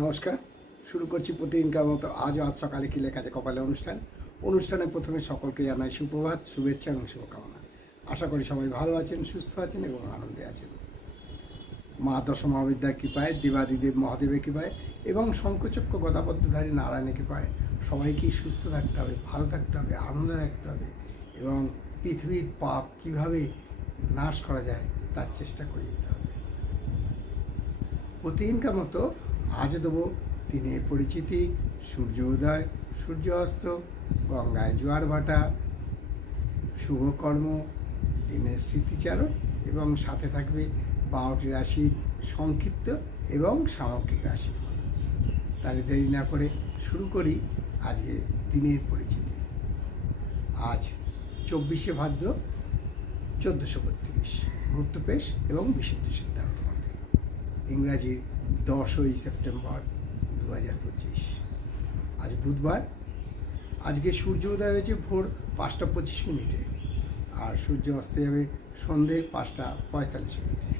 নমস্কার। শুরু করছি প্রতিদিনকার মতো আজ সকালে কি লেখা আছে কপালে অনুষ্ঠানে প্রথমে সকলকে জানাই সুপ্রভাত, শুভেচ্ছা এবং শুভকামনা। আশা করি সবাই ভালো আছেন, সুস্থ আছেন এবং আনন্দে আছেন। মা দশমহাবিদ্যার কৃপায়, দেবাদিদেব মহাদেবের কৃপায় এবং শঙ্খচক্র গদাপদ্মধারী নারায়ণের কৃপায় সবাইকেই সুস্থ থাকতে হবে, ভালো থাকতে হবে, আনন্দে থাকতে হবে এবং পৃথিবীর পাপ কীভাবে নাশ করা যায় তার চেষ্টা করে যেতে হবে। প্রতিদিনকার মতো আজ দেবো দিনের পরিচিতি, সূর্য উদয়, সূর্য অস্ত, গঙ্গায় জোয়ার ভাটা, শুভকর্ম, দিনের স্মৃতিচারণ এবং সাথে থাকবে 12টি রাশির সংক্ষিপ্ত এবং সামগ্রিক রাশিফল। তাহলে দেরি না করে শুরু করি আজকে দিনের পরিচিতি। আজ 24শে ভাদ্র 1432, গুপ্তপ্রেস এবং বিশুদ্ধ সিদ্ধান্ত মতে, ইংরাজির 10ই সেপ্টেম্বর 2025। আজ বুধবার। আজকে সূর্য উদয় হয়েছে ভোর 5টা 25 মিনিটে আর সূর্য অস্ত যাবে সন্ধে 5টা 45 মিনিটে।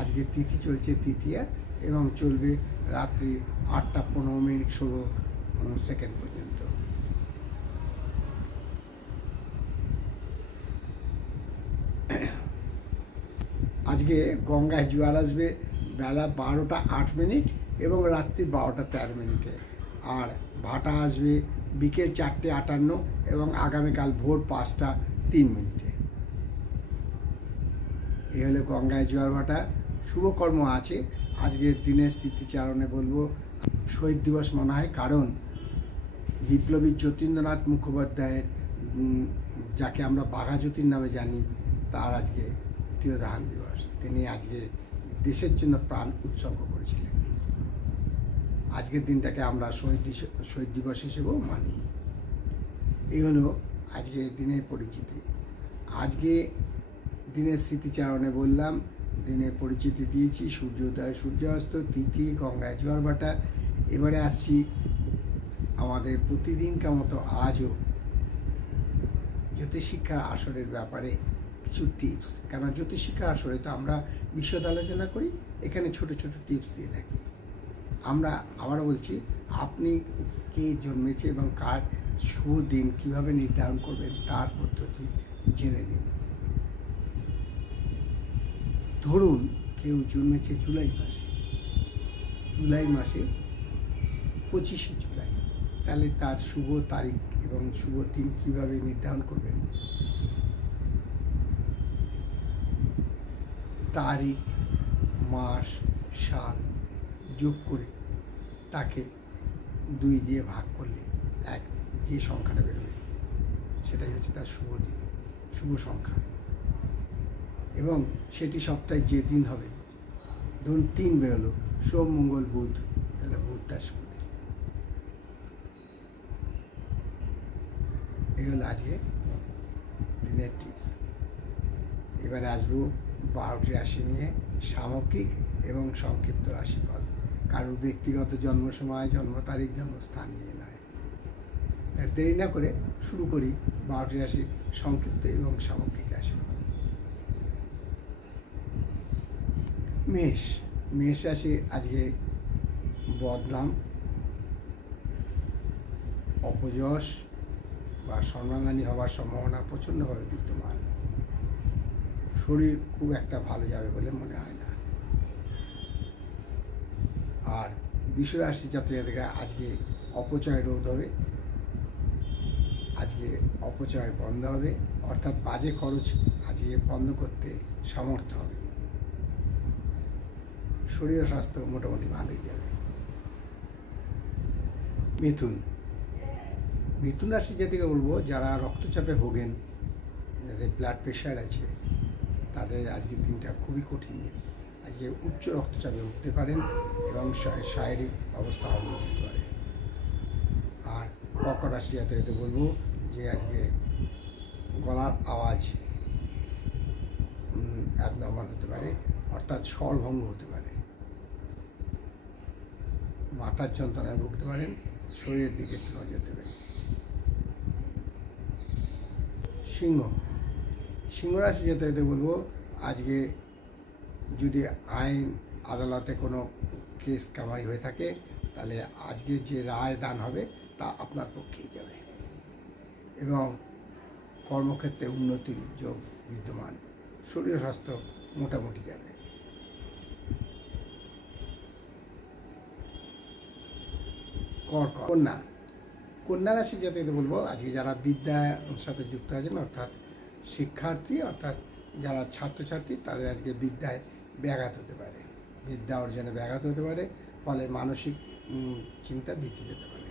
আজকে তিথি চলছে তৃতীয়া এবং চলবে রাত্রি 8টা 15 মিনিট 16 সেকেন্ড পর্যন্ত। আজকে গঙ্গায় জোয়ার আসবে বেলা 12টা 8 মিনিট এবং রাত্রি 12টা 13 মিনিটে, আর ভাটা আসবে বিকেল 4টে 58 এবং আগামীকাল ভোর 5টা 3 মিনিটে। এই হলো গঙ্গায় জোয়ার ভাটা। শুভকর্ম আছে। আজকের দিনের স্মৃতিচারণে বলবো শহীদ দিবস মনে হয়, কারণ বিপ্লবী যতীন্দ্রনাথ মুখোপাধ্যায়ের, যাকে আমরা বাঘা যতীন নামে জানি, তার আজকে তিরোধান দিবস। তিনি আজকে দেশের জন্য প্রাণ উৎসর্গ করেছিলেন। আজকের দিনটাকে আমরা শহীদ দিবস হিসেবেও মানি। এই হলো আজকে দিনের পরিচিতি। আজকে দিনের স্মৃতিচারণে বললাম, দিনের পরিচিতি দিয়েছি, সূর্যোদয় সূর্যাস্ত, তিথি, গঙ্গায় জোয়ার ভাটা। এবারে আসছি আমাদের প্রতিদিনকার মতো আজও জ্যোতিষশিক্ষার আসরের ব্যাপারে কিছু টিপস। কারণ জ্যোতিষশিক্ষার আসরে তো আমরা বিশদ আলোচনা করি, এখানে ছোট ছোট টিপস দিয়ে থাকি। আমরা আবারও বলছি, আপনি কে জন্মেছে এবং কার শুভ দিন কীভাবে নির্ধারণ করবেন তার পদ্ধতি জেনে নিন। ধরুন কেউ জন্মেছে জুলাই মাসে 25শে জুলাই, তাহলে তার শুভ তারিখ এবং শুভ দিন কীভাবে নির্ধারণ করবেন? তারিখ, মাস, সাল যোগ করে তাকে 2 দিয়ে ভাগ করলে যে সংখ্যাটা বেরোবে সেটাই হচ্ছে তার শুভ দিন, শুভ সংখ্যা। এবং সেটি সপ্তাহে যে দিন হবে, ধরুন 3 বেরোলো, সোম মঙ্গল বুধ, তাহলে বুধ তার শুভ দিন। এই হলো আজকে দিনের টিপস। এবারে আসবো 12টি রাশি নিয়ে, সামগ্রিক এবং সংক্ষিপ্ত রাশিফল। কারোর ব্যক্তিগত জন্ম সময়, জন্ম তারিখ, জন্মস্থান নিয়ে নয়। দেরি না করে শুরু করি 12টি রাশির সংক্ষিপ্ত এবং সামগ্রিক রাশিফল। মেষ রাশি আজকে বদনাম, অপযশ বা সম্মানহানি হওয়ার সম্ভাবনা প্রচণ্ডভাবে বিদ্যমান। শরীর খুব একটা ভালো যাবে বলে মনে হয় না। আর বৃষরাশি জাতকেরা আজকে অপচয় রোধ হবে, আজকে অপচয় বন্ধ হবে, অর্থাৎ বাজে খরচ আজকে বন্ধ করতে সামর্থ্য হবে। শরীর স্বাস্থ্য মোটামুটি ভালোই যাবে। মিথুন রাশি জাতিকে বলবো, যারা রক্তচাপে ভোগেন, যাদের ব্লাড প্রেশার আছে, তাদের আজকের দিনটা খুবই কঠিন। আজকে উচ্চ রক্তচাপে উঠতে পারেন এবং শারীরিক অবস্থা অবনতি হতে পারে। আর কর্কট রাশি জাতকে বলবো যে আজকে গলার আওয়াজ অ্যাবনর্মাল হতে পারে, অর্থাৎ স্বরভঙ্গ হতে পারে, মাথার যন্ত্রণায় ভুগতে পারেন, শরীরের দিকে একটু নজর দেবেন। সিংহ রাশি জাতকদের বলবো, আজকে যদি আইন আদালতে কোনো কেস কামাই হয়ে থাকে, তাহলে আজকে যে রায় দান হবে তা আপনার পক্ষেই যাবে এবং কর্মক্ষেত্রে উন্নতির যোগ বিদ্যমান। শরীর স্বাস্থ্য মোটামুটি যাবে। কন্যা, কন্যা রাশি জাতককে বলবো আজকে যারা বিদ্যার সাথে যুক্ত আছেন, অর্থাৎ শিক্ষার্থী, অর্থাৎ যারা ছাত্রছাত্রী, তাদের আজকে বিদ্যায় ব্যাঘাত হতে পারে, বিদ্যা অর্জনে ব্যাঘাত হতে পারে, ফলে মানসিক চিন্তা বৃদ্ধি পেতে পারে।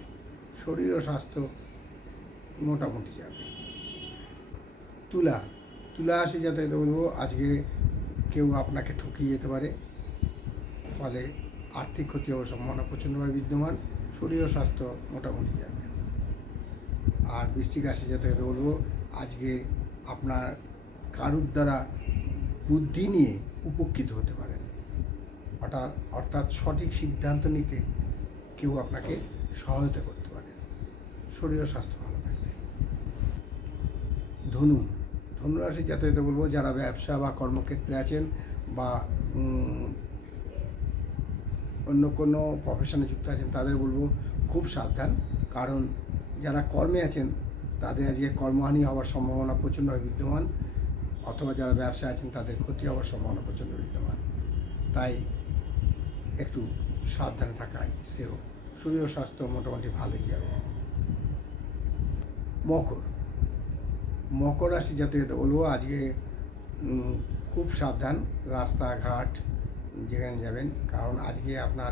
শরীর ও স্বাস্থ্য মোটামুটি যাবে। তুলা, তুলা রাশি জাতককে বলবো আজকে কেউ আপনাকে ঠকিয়ে যেতে পারে, ফলে আর্থিক ক্ষতি হওয়ার সম্ভাবনা প্রচণ্ডভাবে বিদ্যমান। শরীর ও স্বাস্থ্য মোটামুটি যাবে। আর বৃশ্চিক রাশি জাতককে বলবো আজকে আপনার কারুর দ্বারা বুদ্ধি নিয়ে উপকৃত হতে পারেন, অর্থাৎ সঠিক সিদ্ধান্ত নিতে কেউ আপনাকে সহায়তা করতে পারে। শরীর ও স্বাস্থ্য ভালো থাকবে। ধনু, ধনু রাশি জাতককে বলবো যারা ব্যবসা বা কর্মক্ষেত্রে আছেন বা অন্য কোনো প্রফেশনে যুক্ত আছেন, তাদের বলবো খুব সাবধান, কারণ যারা কর্মে আছেন তাদের আজকে কর্মহানি হওয়ার সম্ভাবনা প্রচণ্ডভাবে বিদ্যমান, অথবা যারা ব্যবসা আছেন তাদের ক্ষতি হওয়ার সম্ভাবনা প্রচণ্ড বিদ্যমান। তাই একটু সাবধানে থাকাই সেও। শরীর ও স্বাস্থ্য মোটামুটি ভালোই যাবে। মকর, মকর রাশি জাতককে বলবো আজকে খুব সাবধান রাস্তাঘাট যেখানে যাবেন, কারণ আজকে আপনার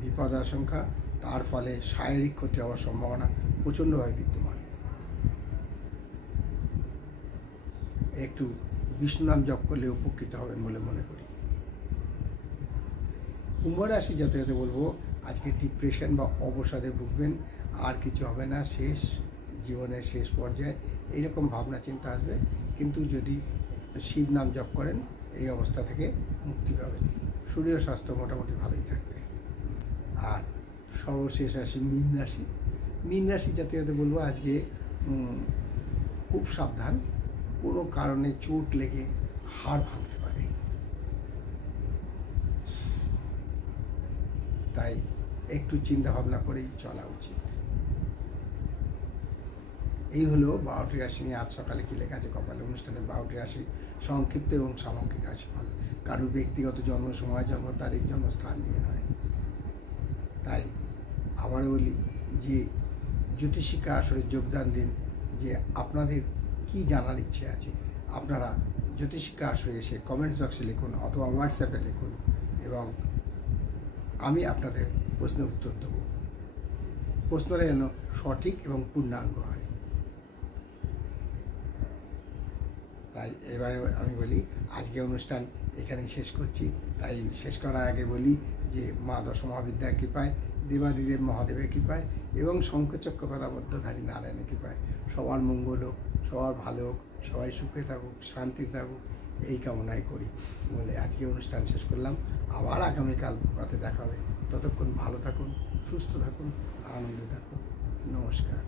বিপদ আশঙ্কা, তার ফলে শারীরিক ক্ষতি হওয়ার সম্ভাবনা প্রচণ্ডভাবে বিদ্যমান। একটু বিষ্ণু নাম জপ করলে উপকৃত হবেন বলে মনে করি। কুম্ভ রাশি জাতককে বলবো আজকে ডিপ্রেশন বা অবসাদে ভুগবেন, আর কিছু হবে না, শেষ, জীবনের শেষ পর্যায়ে এইরকম ভাবনা চিন্তা আসবে, কিন্তু যদি শিব নাম জপ করেন এই অবস্থা থেকে মুক্তি পাবেন। শরীর ও স্বাস্থ্য মোটামুটি ভালোই থাকবে। আর সর্বশেষ রাশি মীন রাশি, মীন রাশি জাতককে বলবো আজকে খুব সাবধান, কোনো কারণে চোট লেগে হাড় ভাঙতে পারে, তাই একটু চিন্তা ভাবনা করেই চলা উচিত। এই হলো 12টি রাশি নিয়ে আজ সকালে কি লেখা আছে কপালে অনুষ্ঠানের 12টি রাশি সংক্ষিপ্ত এবং সামগ্রিক রাশিফল, কারোর ব্যক্তিগত জন্ম সময়, জন্ম তারিখ, জন্মস্থান নিয়ে নয়। তাই আবারও বলি যে জ্যোতিষিকা আসরে যোগদান দিন, যে আপনাদের কি জানার ইচ্ছে আছে আপনারা জ্যোতিষিকা আসরে এসে কমেন্টস বক্সে লিখুন অথবা হোয়াটসঅ্যাপে লিখুন, এবং আমি আপনাদের প্রশ্নের উত্তর দেব। প্রশ্নটা যেন সঠিক এবং পূর্ণাঙ্গ হয়। তাই এবারে আমি বলি আজকে অনুষ্ঠান এখানেই শেষ করছি। তাই শেষ করার আগে বলি যে মা দশমহাবিদ্যার কৃপায়, দেবাদিদেব মহাদেবের কৃপায় এবং শঙ্খচক্র গদাবদ্ধধারী নারায়ণের কৃপায় সবার মঙ্গল হোক, সবার ভালো হোক, সবাই সুখে থাকুক, শান্তি থাকুক, এই কামনাই করি বলে আজকে অনুষ্ঠান শেষ করলাম। আবার আগামীকাল রাতে দেখা হবে। ততক্ষণ ভালো থাকুন, সুস্থ থাকুন, আনন্দে থাকুন। নমস্কার।